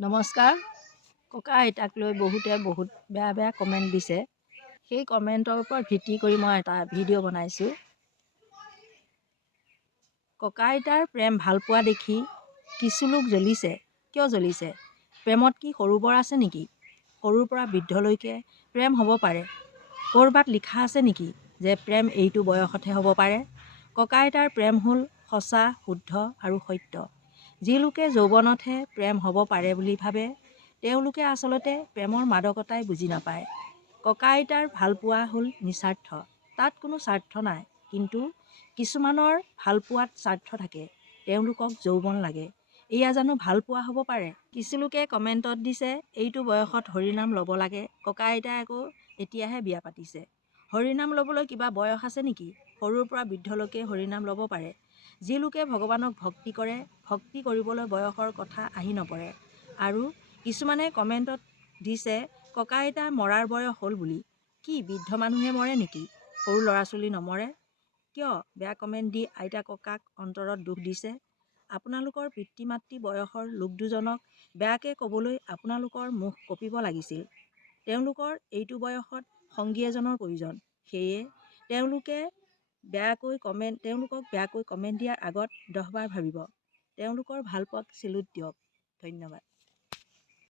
নমস্কাৰ। ককা আইতাক লৈ বহুতে বহুত বেয়া কমেণ্ট দিছে। সেই কমেণ্টৰ ওপৰত ভিত্তি কৰি মই এটা ভিডিঅ' বনাইছোঁ। ককা আইতাৰ প্ৰেম ভাল পোৱা দেখি কিছু লোক জ্বলিছে। কিয় জ্বলিছে? প্ৰেমত কি সৰু বৰ আছে নেকি? সৰুৰ পৰা বৃদ্ধলৈকে প্ৰেম হ'ব পাৰে। ক'ৰবাত লিখা আছে নেকি যে প্ৰেম এইটো বয়সতহে হ'ব পাৰে? ককা আইতাৰ প্ৰেম হ'ল সঁচা, শুদ্ধ আৰু সত্য। যি লোকে যৌৱনতহে প্ৰেম হ'ব পাৰে বুলি ভাবে, তেওঁলোকে আচলতে প্ৰেমৰ মাদকতাই বুজি নাপায়। ককা আইতাৰ ভাল পোৱা হ'ল নিস্বাৰ্থ। তাত কোনো স্বাৰ্থ নাই। কিন্তু কিছুমানৰ ভাল পোৱাত স্বাৰ্থ থাকে। তেওঁলোকক যৌৱন লাগে। এয়া জানো ভাল পোৱা হ'ব পাৰে? কিছু লোকে কমেণ্টত দিছে, এইটো বয়সত হৰিনাম ল'ব লাগে। ককা আইতাই আকৌ এতিয়াহে বিয়া পাতিছে। হৰিনাম ল'বলৈ কিবা বয়স আছে নেকি? সৰুৰ পৰা বৃদ্ধলৈকে হৰিনাম ল'ব পাৰে। যি লোকে ভগৱানক ভক্তি কৰে, ভক্তি কৰিবলৈ বয়সৰ কথা আহি নপৰে। আৰু কিছুমানে কমেণ্টত দিছে, ককা আইতা মৰাৰ বয়স হ'ল বুলি। কি বৃদ্ধ মানুহে মৰে নেকি? সৰু ল'ৰা ছোৱালী নমৰে? কিয় বেয়া কমেণ্ট দি আইতা ককাক অন্তৰত দুখ দিছে? আপোনালোকৰ পিতৃ মাতৃ বয়সৰ লোক দুজনক বেয়াকৈ ক'বলৈ আপোনালোকৰ মুখ কঁপিব লাগিছিল। তেওঁলোকৰ এইটো বয়সত সংগী এজনৰ প্ৰয়োজন। সেয়ে তেওঁলোকক বেয়াকৈ কমেণ্ট দিয়াৰ আগত 10 বাৰ ভাবিব। তেওঁলোকৰ ভালপোৱাক চেলুট দিয়ক। ধন্যবাদ।